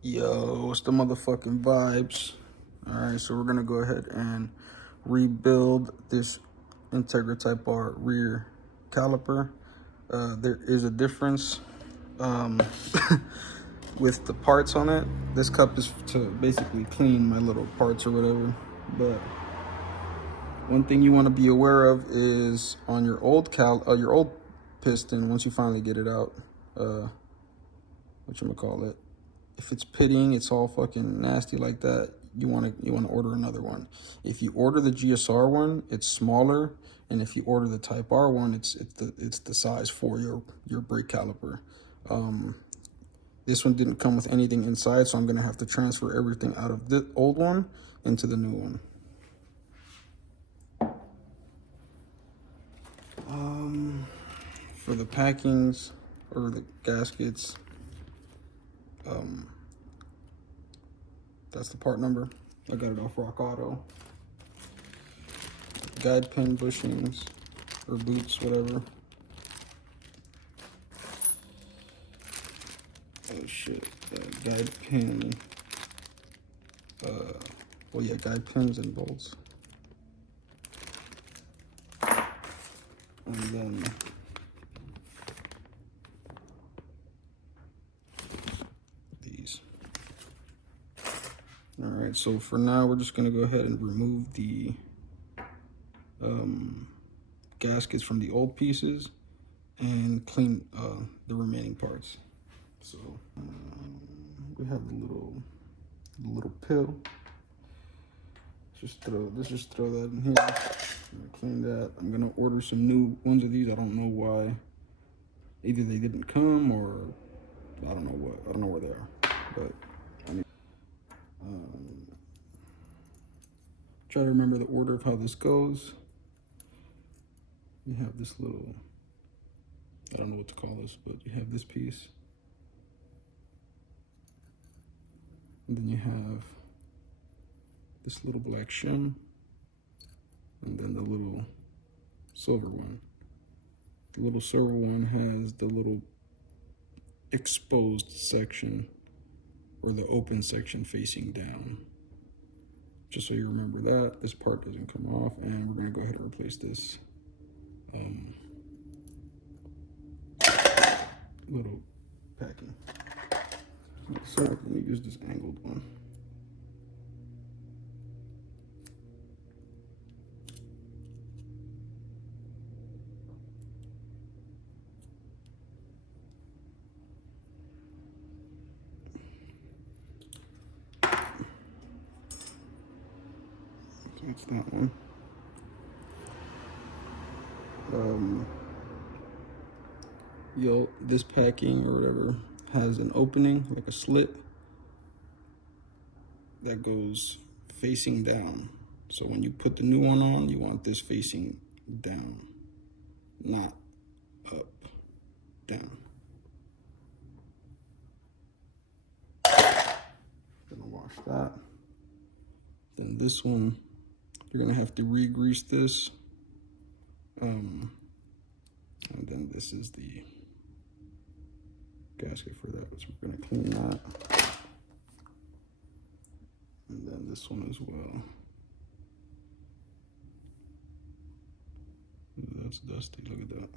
Yo, what's the motherfucking vibes? Alright, so we're gonna go ahead and rebuild this Integra Type R rear caliper. There is a difference with the parts on it. This cup is to basically clean my little parts or whatever. But one thing you want to be aware of is on your old piston, once you finally get it out, whatchamacallit, if it's pitting, it's all fucking nasty like that, you want to order another one. If you order the GSR one, it's smaller, and if you order the Type R one, it's the size for your brake caliper. This one didn't come with anything inside, so I'm gonna have to transfer everything out of the old one into the new one. For the packings or the gaskets, that's the part number. I got it off Rock Auto. Guide pin bushings or boots, whatever. Oh shit, guide pin. Well, yeah, guide pins and bolts. And then these. All right, so for now, we're just gonna go ahead and remove the gaskets from the old pieces and clean the remaining parts. So we have the little pill. Just throw that in here. I'm gonna clean that. I'm gonna order some new ones of these. I don't know why. Either they didn't come or I don't know what. I don't know where they are. But I need try to remember the order of how this goes. You have this little, I don't know what to call this, but you have this piece. And then you have this little black shim, and then the little silver one. The little silver one has the little exposed section or the open section facing down. Just so you remember that, this part doesn't come off, and we're gonna go ahead and replace this little packing. So let me use this angled one. So it's that one. This packing or whatever has an opening, like a slit, that goes facing down. So when you put the new one on, you want this facing down, not up, down. Gonna wash that. Then this one, you're gonna have to re-grease this. And then this is the gasket for that, so we're gonna clean that. And then this one as well. That's dusty, look at that.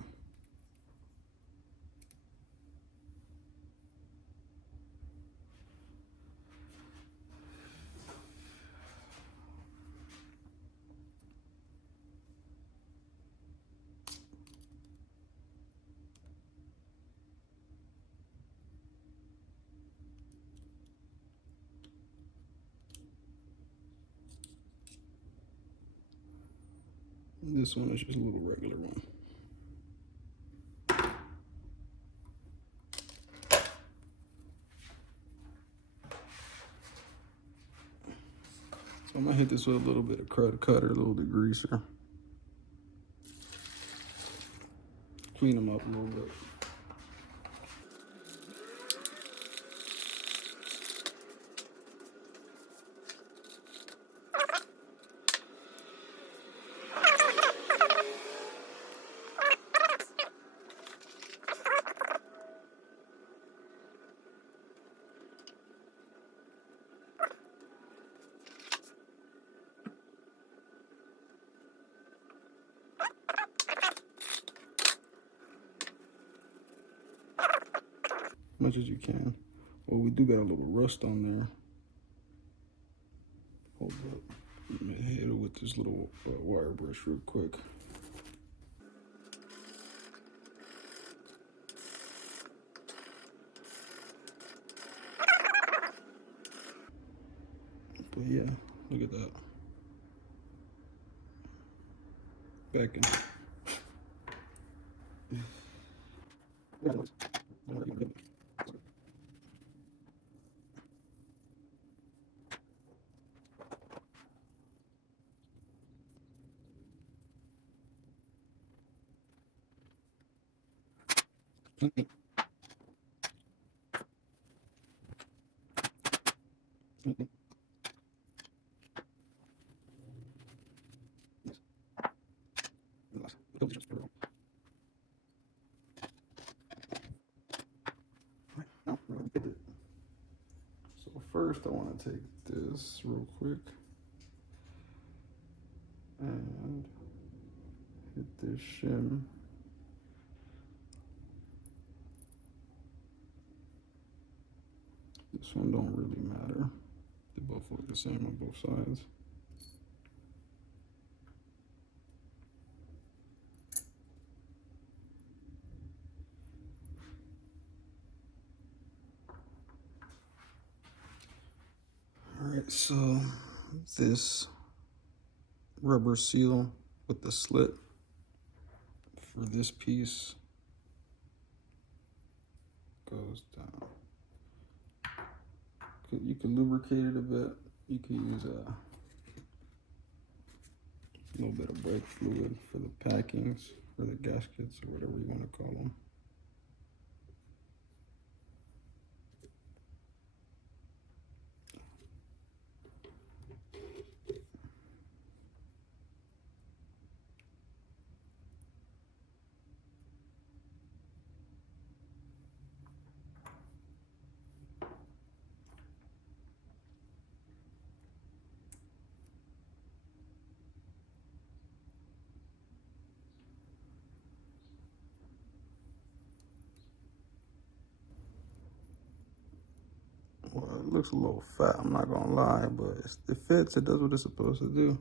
This one is just a little regular one. So I'm gonna hit this with a little bit of cutter, a little degreaser. Clean them up a little bit. much as you can. Well, we do got a little rust on there. Hold up. Let me hit it with this little wire brush real quick. But yeah, look at that. Back in. So first I want to take this real quick and hit this shim. This one don't really matter. They both look the same on both sides. Alright, so this rubber seal with the slit for this piece goes down. You can lubricate it a bit. You can use a little bit of brake fluid for the packings, or the gaskets, or whatever you want to call them. Well, it looks a little fat, I'm not gonna lie, but it fits, it does what it's supposed to do.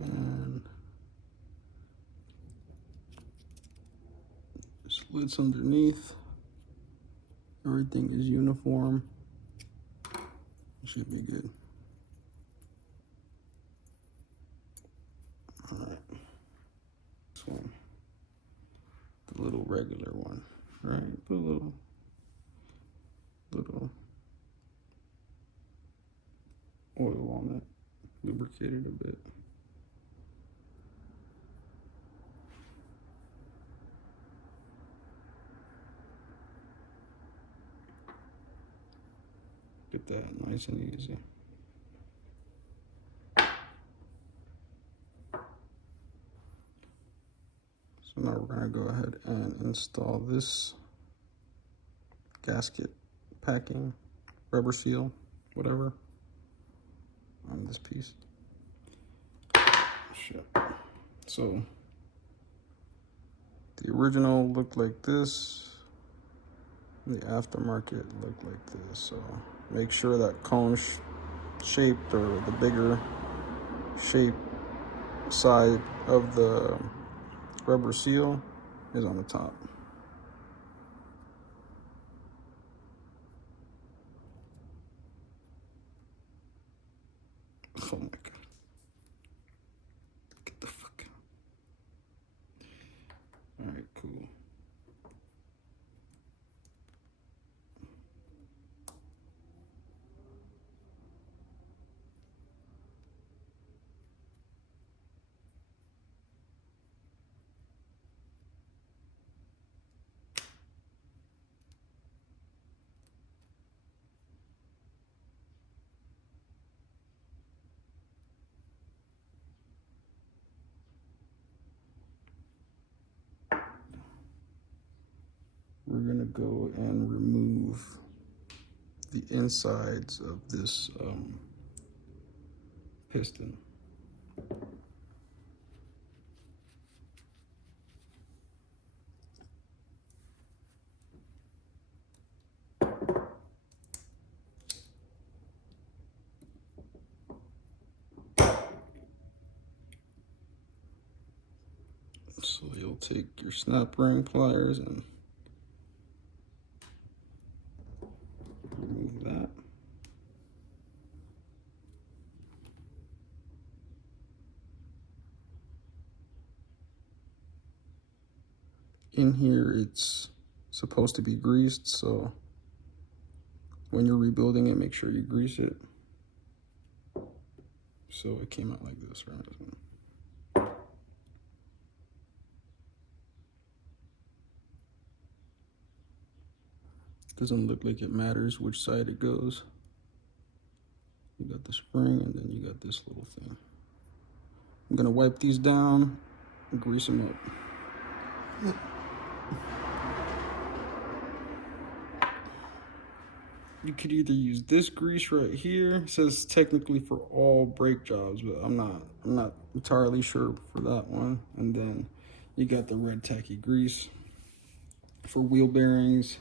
And slits underneath. Everything is uniform. It should be good. Alright. This one. The little regular one. Right? Put a little oil on it. Lubricate it a bit. Get that nice and easy. So now we're gonna go ahead and install this gasket packing, rubber seal, whatever, on this piece. Shit. So the original looked like this. The aftermarket looked like this. So make sure that cone shaped, or the bigger shape side of the rubber seal is on the top. Oh my god. Get the fuck out. Alright, cool. We're gonna go and remove the insides of this piston. So you'll take your snap ring pliers and remove that. In here, it's supposed to be greased, so when you're rebuilding it, make sure you grease it. So it came out like this, right? Doesn't look like it matters which side it goes. You got the spring, and then you got this little thing. I'm gonna wipe these down and grease them up. You could either use this grease right here. It says technically for all brake jobs, but I'm not entirely sure for that one. And then you got the red tacky grease for wheel bearings,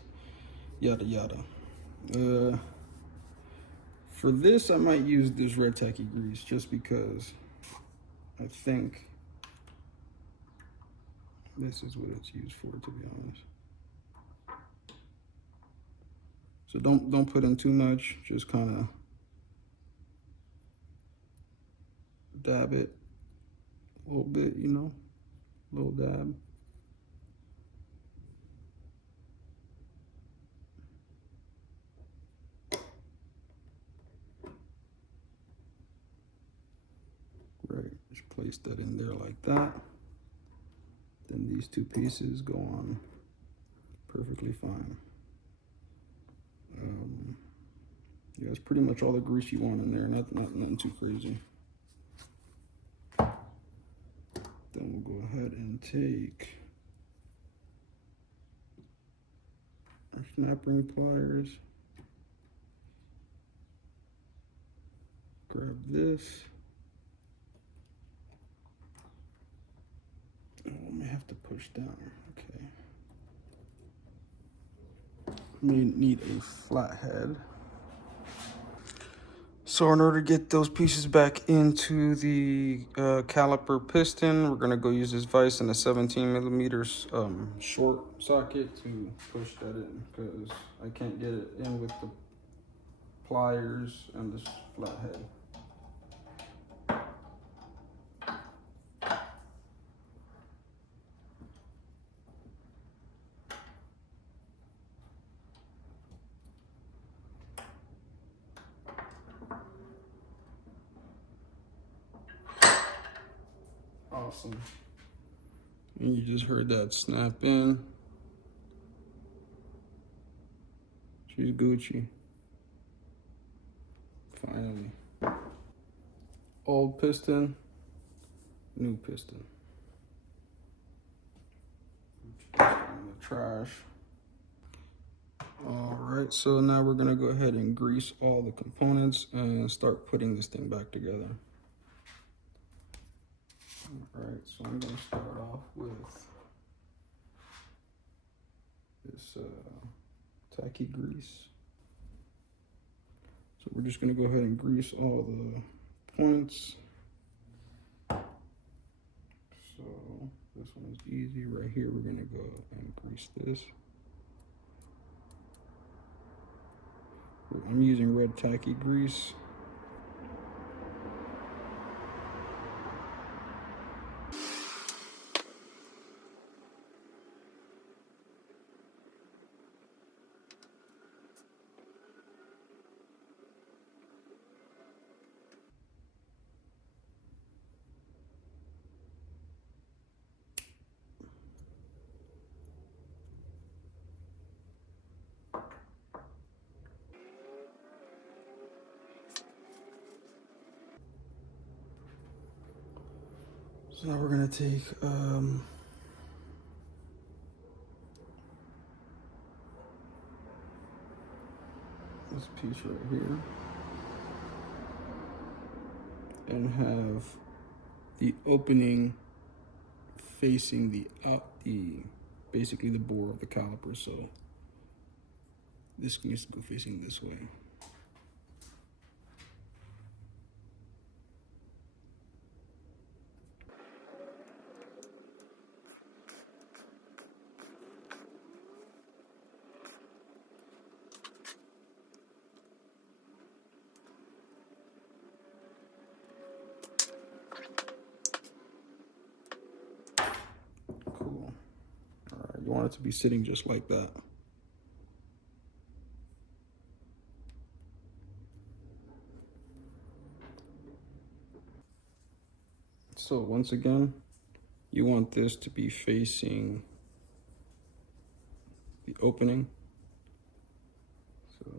yada yada. For this, I might use this red tacky grease just because I think this is what it's used for, to be honest. So don't put in too much, just kind of dab it a little bit, you know, little dab. Right, just place that in there like that. Then these two pieces go on perfectly fine. Yeah, it's pretty much all the grease you want in there, nothing too crazy. Then we'll go ahead and take our snap ring pliers, grab this. Oh, I may have to push down, okay. May need a flat head. So in order to get those pieces back into the caliper piston, we're gonna go use this vise and a 17mm short socket to push that in, because I can't get it in with the pliers and this flat head. Awesome. And you just heard that snap in. She's Gucci. Finally. Old piston, new piston. In the trash. All right, so now we're gonna go ahead and grease all the components and start putting this thing back together. All right, so I'm gonna start off with this tacky grease. So we're just gonna go ahead and grease all the points. So this one is easy. Right here, we're gonna go and grease this. I'm using red tacky grease. So now we're gonna take this piece right here and have the opening facing the basically the bore of the caliper. So this needs to go facing this way. want it to be sitting just like that. So once again, you want this to be facing the opening. So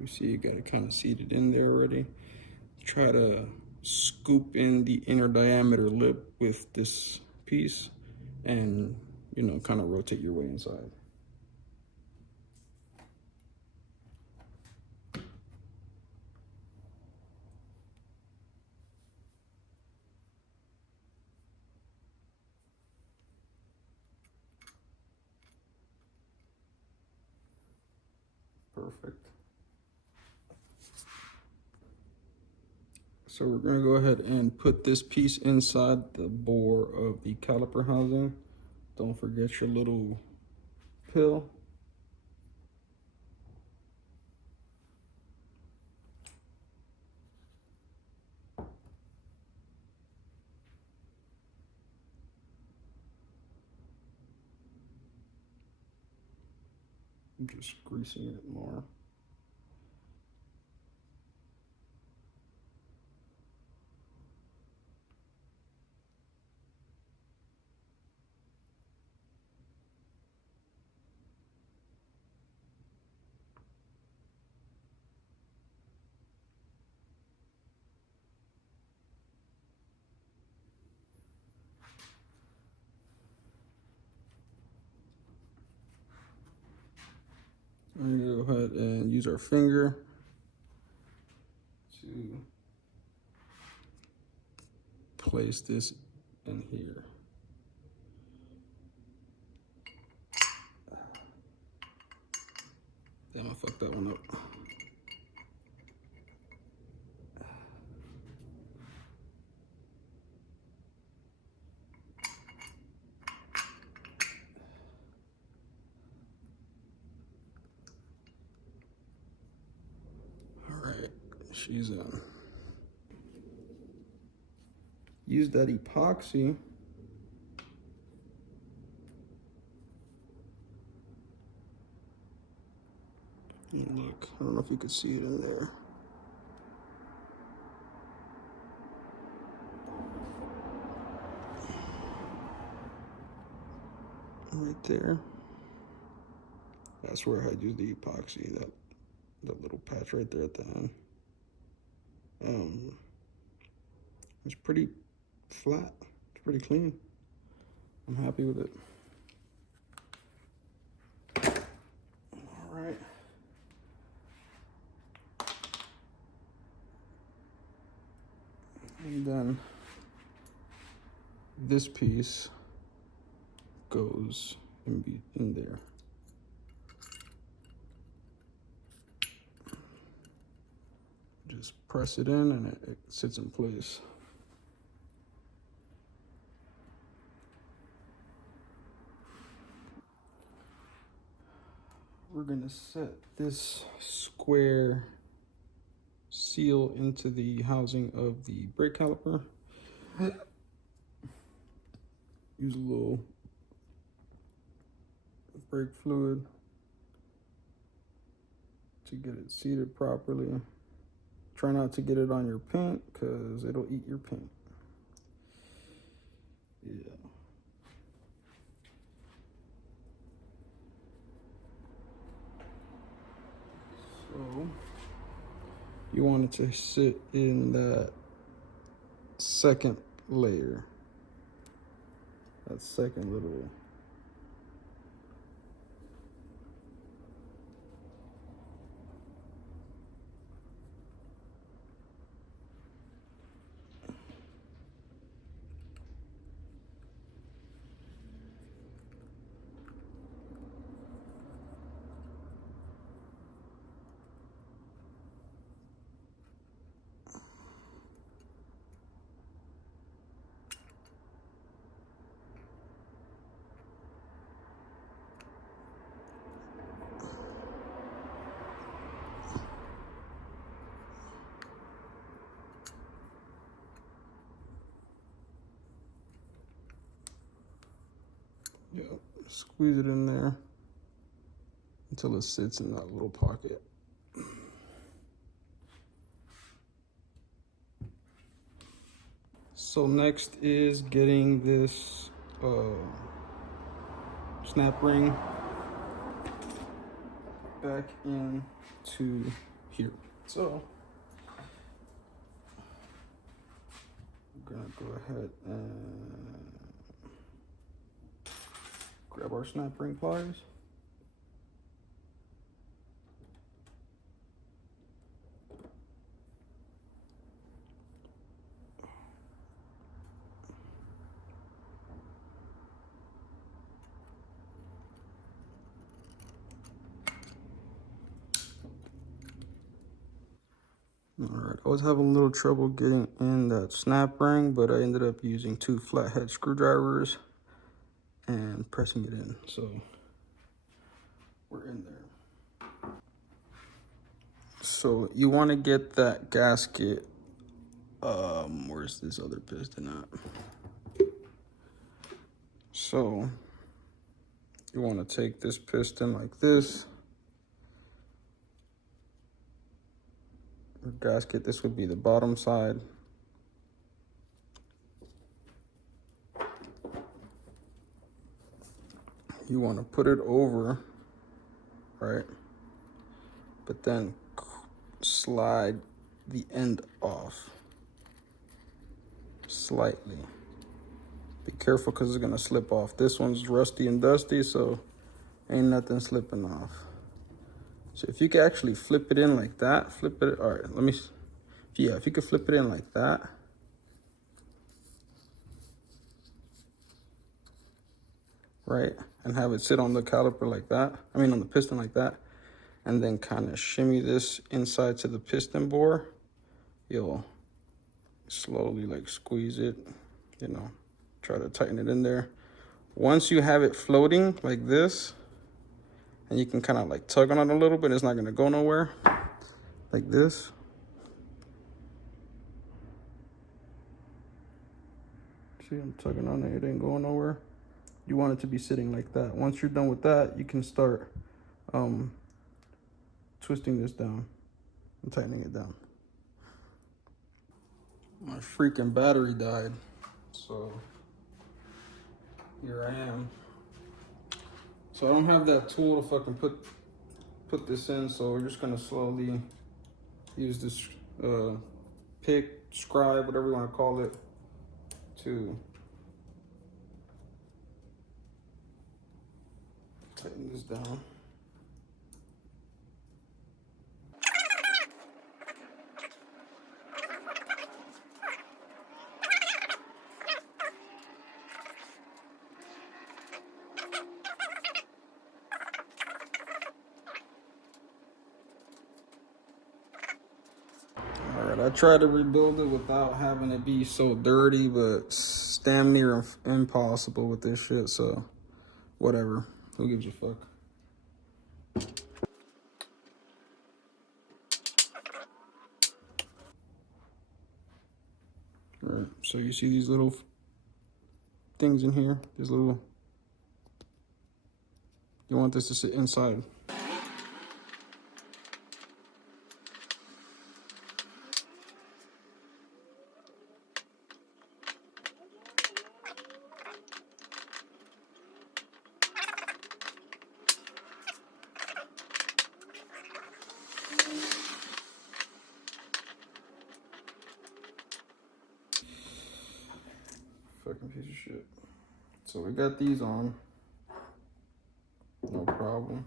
you see you got it kind of seated in there already. Try to scoop in the inner diameter lip with this piece and, you know, kind of rotate your way inside. Perfect. So we're gonna go ahead and put this piece inside the bore of the caliper housing. Don't forget your little pill. I'm just greasing it more. I'm gonna go ahead and use our finger to place this in here. Damn, I fucked that one up. All right, she's in. Use that epoxy. Look, I don't know if you could see it in there. Right there. That's where I use the epoxy, that little patch right there at the end. It's pretty flat. It's pretty clean. I'm happy with it. All right. And then this piece goes in there. Just press it in and it sits in place. We're gonna set this square seal into the housing of the brake caliper. Use a little brake fluid to get it seated properly. Try not to get it on your paint because it'll eat your paint. Yeah. So you want it to sit in that second layer. That second little Yeah, squeeze it in there until it sits in that little pocket. So next is getting this snap ring back into here. So we're gonna go ahead and grab our snap ring pliers. All right, I was having a little trouble getting in that snap ring, but I ended up using 2 flathead screwdrivers and pressing it in. So we're in there. So you want to get that gasket. Where's this other piston at? So you want to take this piston like this. The gasket, this would be the bottom side. You want to put it over, right? But then slide the end off slightly. Be careful because it's gonna slip off. This one's rusty and dusty, so ain't nothing slipping off. So if you can actually flip it in like that, flip it. All right, let me. Yeah, if you could flip it in like that. Right, and have it sit on the caliper like that. I mean, on the piston like that, and then kind of shimmy this inside to the piston bore. You'll slowly like squeeze it, you know, try to tighten it in there. Once you have it floating like this, and you can kind of like tug on it a little bit, it's not gonna go nowhere, like this. See, I'm tugging on it, it ain't going nowhere. You want it to be sitting like that. Once you're done with that, you can start twisting this down and tightening it down. My freaking battery died, so here I am. So I don't have that tool to fucking put this in, so we're just gonna slowly use this pick, scribe, whatever you want to call it, to tighten this down. All right, I tried to rebuild it without having it be so dirty, but it's damn near impossible with this shit, so whatever. Who gives a fuck? All right, so you see these little things in here? These little... You want this to sit inside. Fucking piece of shit. So we got these on. No problem.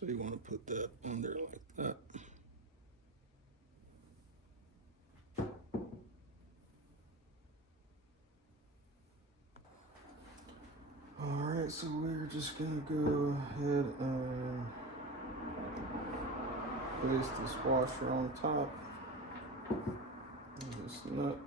So you want to put that on there like that. Alright, so we're just gonna go ahead and place this washer on top. This nut.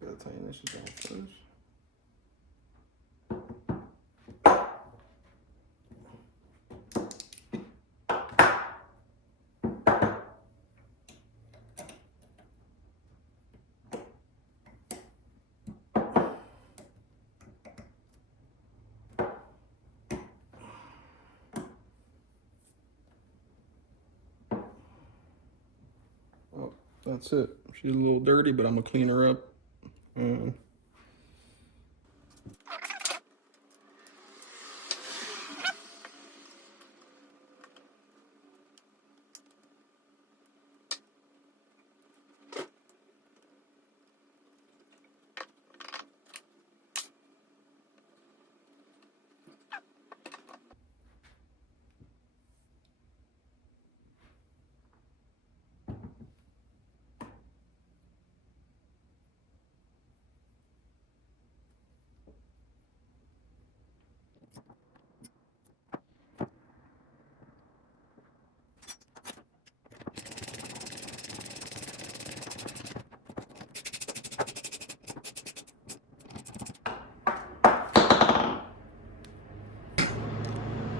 Gotta tighten this shit down first. Oh, that's it. She's a little dirty, but I'm gonna clean her up.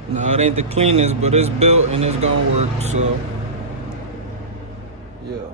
No, it ain't the cleanest, but it's built and it's gonna work, so yeah.